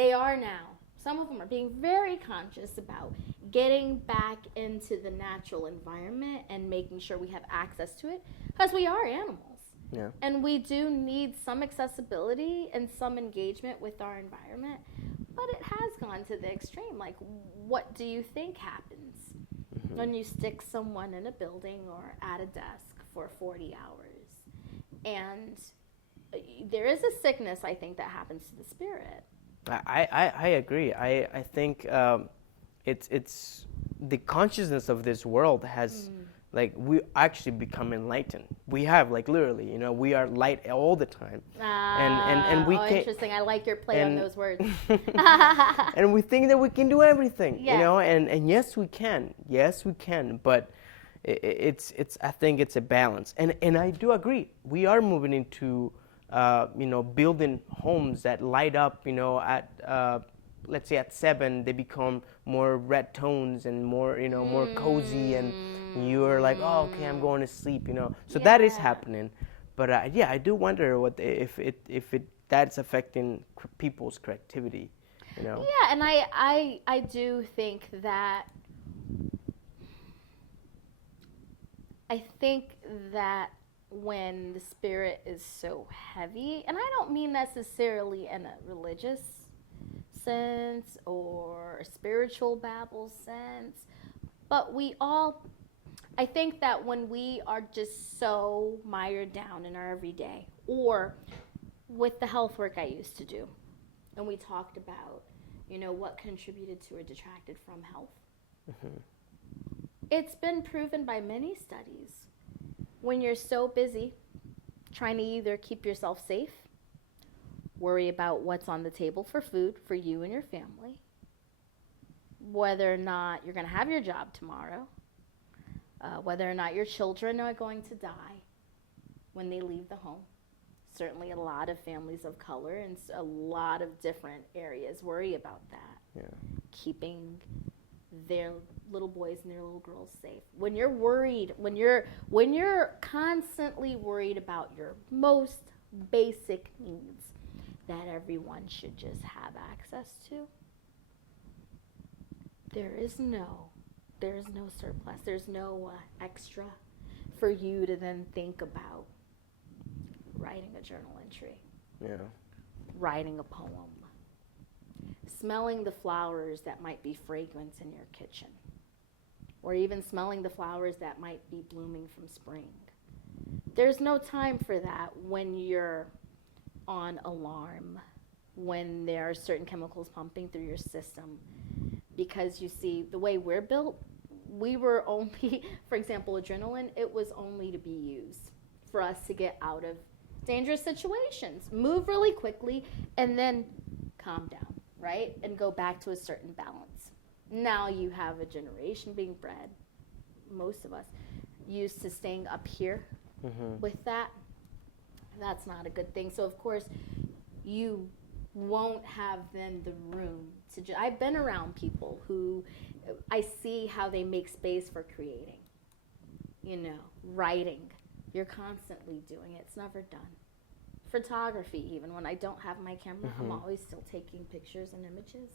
they are now. Some of them are being very conscious about getting back into the natural environment and making sure we have access to it, because we are animals. Yeah. And we do need some accessibility and some engagement with our environment. But it has gone to the extreme. Like, what do you think happens when you stick someone in a building or at a desk for 40 hours? And there is a sickness, I think, that happens to the spirit. I agree. I think it's the consciousness of this world has like we actually become enlightened. We have like literally, we are light all the time. And we can. Interesting. I like your play on those words. And we think that we can do everything, Yeah. and yes we can. Yes we can, but it's I think it's a balance. And I do agree. We are moving into building homes that light up, at let's say at 7 they become more red tones and more more cozy, and you're like, oh, okay, I'm going to sleep, so that is happening. But I do wonder if that's affecting people's creativity, Yeah, and I do think that when the spirit is so heavy, and I don't mean necessarily in a religious sense or a spiritual babble sense, but I think that when we are just so mired down in our everyday, or with the health work I used to do, and we talked about, what contributed to or detracted from health. It's been proven by many studies, when you're so busy trying to either keep yourself safe, worry about what's on the table for food for you and your family, whether or not you're going to have your job tomorrow, whether or not your children are going to die when they leave the home. Certainly a lot of families of color and a lot of different areas worry about that. Yeah. Keeping their little boys and their little girls safe. When you're worried, when you're constantly worried about your most basic needs that everyone should just have access to, there is no surplus. There's no extra for you to then think about writing a journal entry. Yeah. Writing a poem. Smelling the flowers that might be fragrant in your kitchen. Or even smelling the flowers that might be blooming from spring. There's no time for that when you're on alarm, when there are certain chemicals pumping through your system. Because you see, the way we're built, we were only, for example, adrenaline, it was only to be used for us to get out of dangerous situations, move really quickly, and then calm down, right? And go back to a certain balance. Now you have a generation being bred, most of us, used to staying up here with that. That's not a good thing. So, of course, you won't have then the room to I've been around people who I see how they make space for creating, writing. You're constantly doing it. It's never done. Photography, even when I don't have my camera, I'm always still taking pictures and images,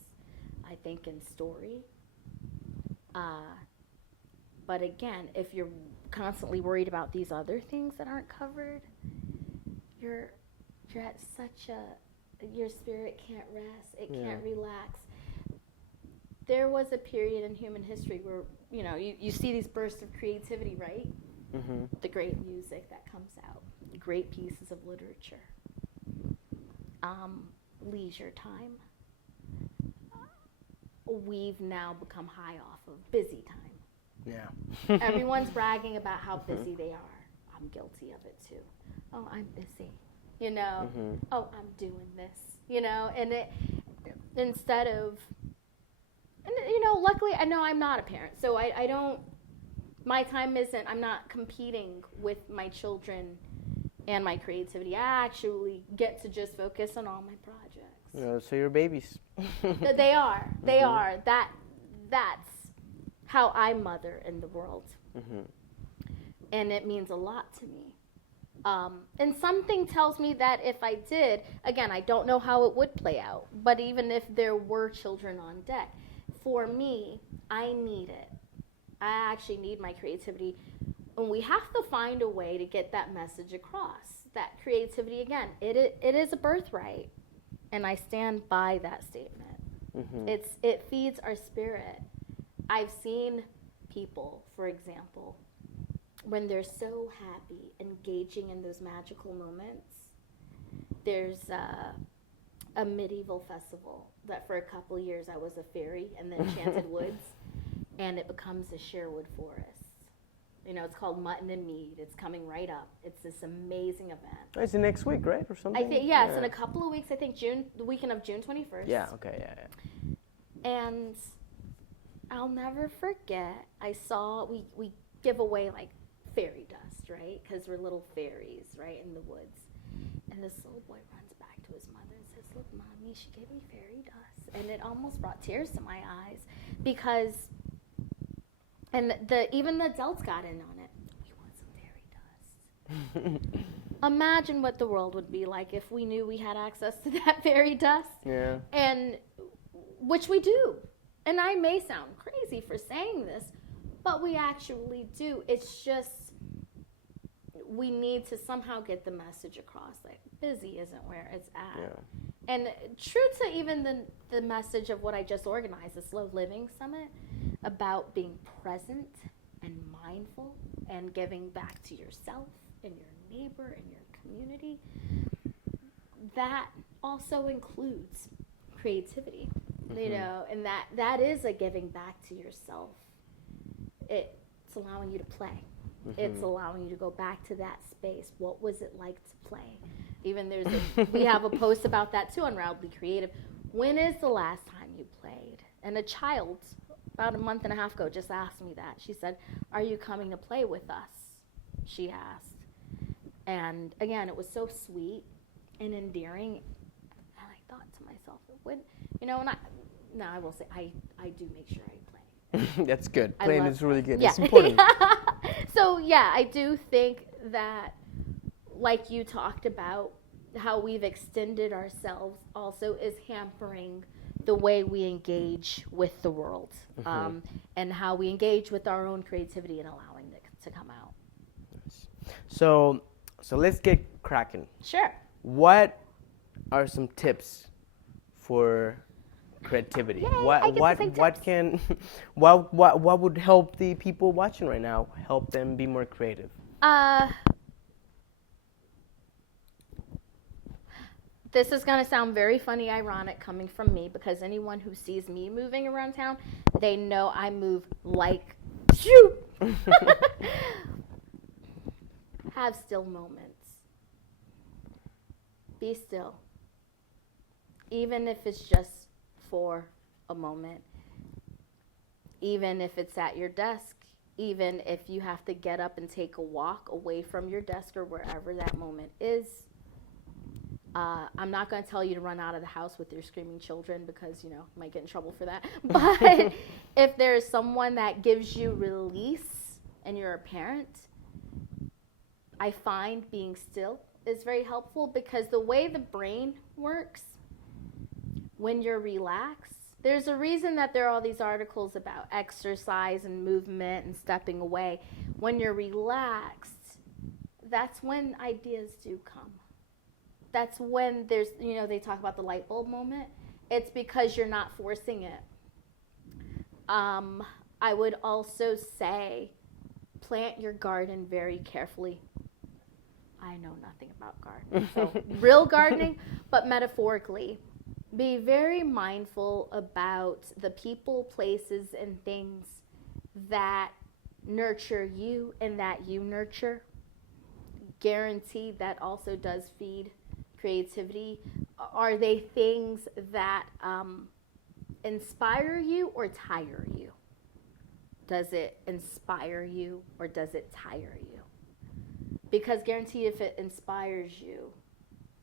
I think, in story. But again, if you're constantly worried about these other things that aren't covered, you're at such your spirit can't rest. It can't relax. There was a period in human history where, you see these bursts of creativity, right? The great music that comes out, great pieces of literature, leisure time. We've now become high off of busy time. Yeah. Everyone's bragging about how busy they are. I'm guilty of it too. Oh, I'm busy. Oh, I'm doing this. And it, instead of, luckily I know I'm not a parent, so I don't, my time isn't, I'm not competing with my children and my creativity. I actually get to just focus on all my projects. So you're babies. They are. They are. That's how I mother in the world. And it means a lot to me. And something tells me that if I did, again, I don't know how it would play out, but even if there were children on deck, for me, I need it. I actually need my creativity. And we have to find a way to get that message across. That creativity, again, it is a birthright. And I stand by that statement. Mm-hmm. It feeds our spirit. I've seen people, for example, when they're so happy, engaging in those magical moments. There's a medieval festival that for a couple years I was a fairy in the Enchanted Woods, and it becomes a Sherwood forest. You know, it's called Mutton and Mead. It's coming right up. It's this amazing event. It's next week, right, or something? I think it's in a couple of weeks. I think the weekend of June 21st. Yeah. Okay. Yeah. And I'll never forget. I saw we give away like fairy dust, right? Because we're little fairies, right, in the woods. And this little boy runs back to his mother and says, "Look, Mommy, she gave me fairy dust." And it almost brought tears to my eyes because, and even the adults got in on it. We want some fairy dust. Imagine what the world would be like if we knew we had access to that fairy dust. Yeah. And which we do. And I may sound crazy for saying this, but we actually do. It's just we need to somehow get the message across. Like, busy isn't where it's at. Yeah. And true to even the message of what I just organized, the Slow Living Summit, about being present and mindful and giving back to yourself and your neighbor and your community, that also includes creativity. Mm-hmm. You know, and that is a giving back to yourself. It's allowing you to play. Mm-hmm. It's allowing you to go back to that space. What was it like to play? Even we have a post about that too on Roundly Creative. When is the last time you played? And a child about a month and a half ago just asked me that. She said, "Are you coming to play with us?" She asked. And again, it was so sweet and endearing. And I thought to myself, when, you know, and I will say, I do make sure I play. That's good. Playing is really good. Yeah. It's important. So, yeah, I do think that, like you talked about, how we've extended ourselves also is hampering the way we engage with the world, mm-hmm. And how we engage with our own creativity and allowing it to come out. So let's get cracking. Sure. What are some tips for creativity? Yay, what would help the people watching right now help them be more creative? This is going to sound very funny, ironic coming from me, because anyone who sees me moving around town, they know I move like shoo. Have still moments. Be still. Even if it's just for a moment. Even if it's at your desk. Even if you have to get up and take a walk away from your desk or wherever that moment is. I'm not going to tell you to run out of the house with your screaming children because, you know, you might get in trouble for that. But if there's someone that gives you release and you're a parent, I find being still is very helpful because the way the brain works, when you're relaxed, there's a reason that there are all these articles about exercise and movement and stepping away. When you're relaxed, that's when ideas do come. That's when there's, you know, they talk about the light bulb moment. It's because you're not forcing it. I would also say plant your garden very carefully. I know nothing about gardening, so real gardening, but metaphorically. Be very mindful about the people, places, and things that nurture you and that you nurture. Guaranteed that also does feed creativity. Are they things that inspire you or tire you? Does it inspire you or does it tire you? Because guarantee if it inspires you,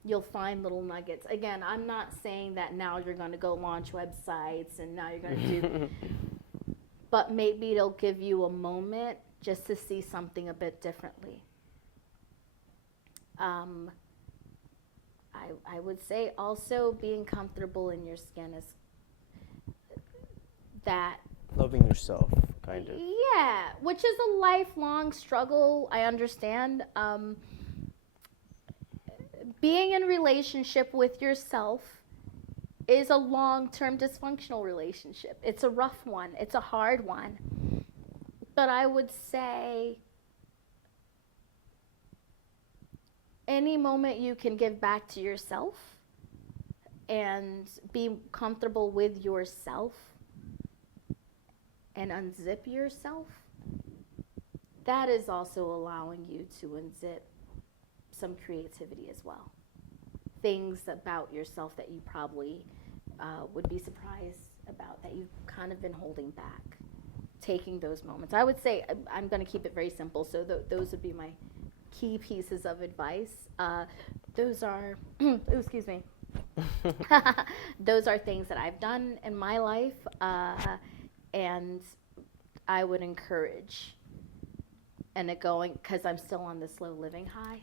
you'll find little nuggets. Again, I'm not saying that now you're going to go launch websites and now you're going to do, but maybe it'll give you a moment just to see something a bit differently. I would say also being comfortable in your skin is that. Loving yourself, kind of. Yeah, which is a lifelong struggle. I understand. Being in relationship with yourself is a long-term dysfunctional relationship. It's a rough one. It's a hard one. But I would say any moment you can give back to yourself and be comfortable with yourself and unzip yourself, that is also allowing you to unzip some creativity as well. Things about yourself that you probably would be surprised about, that you've kind of been holding back. Taking those moments. I would say, I'm going to keep it very simple, so those would be my key pieces of advice. Those are, excuse me, those are things that I've done in my life, and I would encourage, and going, because I'm still on the slow living high,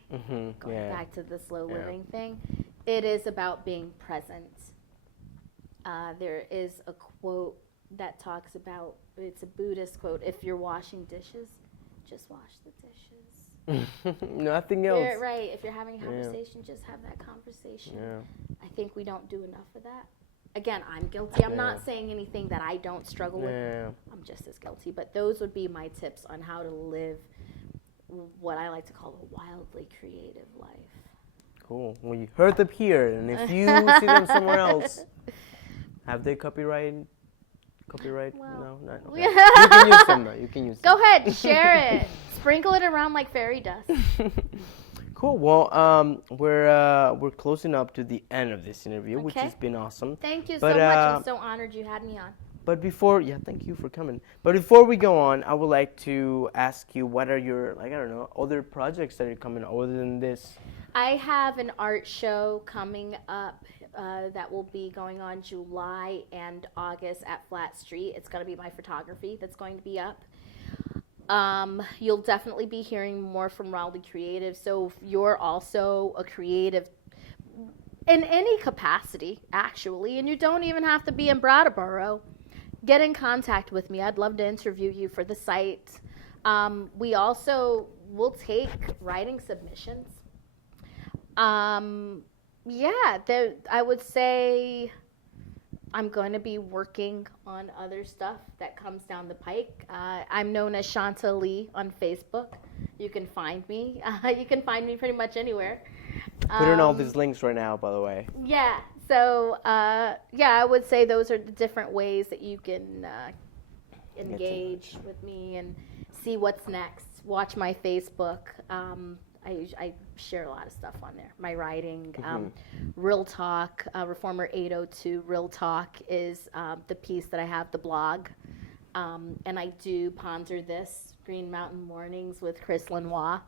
going back to the slow living thing, it is about being present. There is a quote that talks about, it's a Buddhist quote, if you're washing dishes, just wash the dishes. Nothing else. Right, if you're having a conversation, just have that conversation. I think we don't do enough of that. Again, I'm guilty. I'm not saying anything that I don't struggle with. I'm just as guilty. But those would be my tips on how to live what I like to call a wildly creative life. Cool. Well, you heard them here, and if you see them somewhere else, have they copyright? Well, no, not. Okay. You can use them though. You can use them. Go ahead, share it. Sprinkle it around like fairy dust. Cool. Well, we're closing up to the end of this interview, which has been awesome. Thank you so much. I'm so honored you had me on. But before, thank you for coming. But before we go on, I would like to ask you, what are your, other projects that are coming other than this? I have an art show coming up that will be going on July and August at Flat Street. It's going to be my photography that's going to be up. You'll definitely be hearing more from Wildly Creative. So if you're also a creative in any capacity, actually, and you don't even have to be in Brattleboro, get in contact with me. I'd love to interview you for the site. We also will take writing submissions. I would say I'm going to be working on other stuff that comes down the pike. I'm known as Shanta L on Facebook. You can find me. You can find me pretty much anywhere. Put in all these links right now, by the way. Yeah. So, I would say those are the different ways that you can engage with me and see what's next. Watch my Facebook. I share a lot of stuff on there. My writing, Real Talk, Reformer 802 Real Talk is the piece that I have, the blog. And I do Ponder This, Green Mountain Mornings with Chris Lenoir.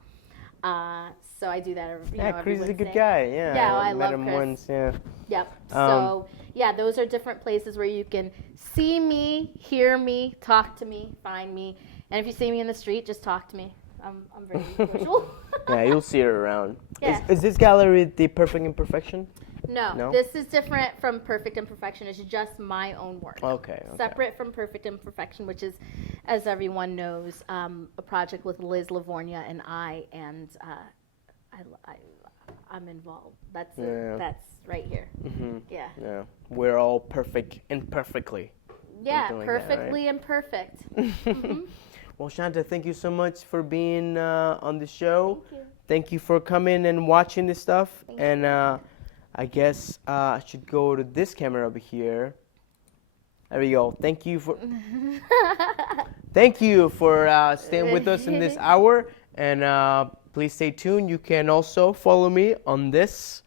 So I do that every Chris is a good Wednesday. guy, Yeah, I love him Chris. Once, yeah. Yep. So, those are different places where you can see me, hear me, talk to me, find me. And if you see me in the street, just talk to me. I'm very visual. Yeah, you'll see her around. Yeah. Is this gallery the Perfect Imperfection? No, this is different from Perfect Imperfection. It's just my own work. Okay. Separate from Perfect Imperfection, which is, as everyone knows, a project with Liz Livornia and I'm involved. That's That's right here. Yeah. Yeah. We're all perfect imperfectly. Yeah, perfectly imperfect. Well, Shanta, thank you so much for being on the show. Thank you. Thank you for coming and watching this stuff. Thank and I guess I should go to this camera over here. There we go. Thank you for staying with us in this hour. And please stay tuned. You can also follow me on this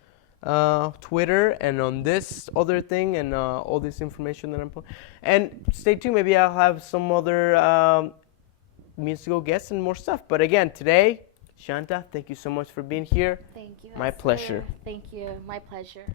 Twitter and on this other thing and all this information that I'm putting. And stay tuned. Maybe I'll have some other musical guests and more stuff. But again, today, Shanta, thank you so much for being here. Thank you. My pleasure. Thank you. My pleasure.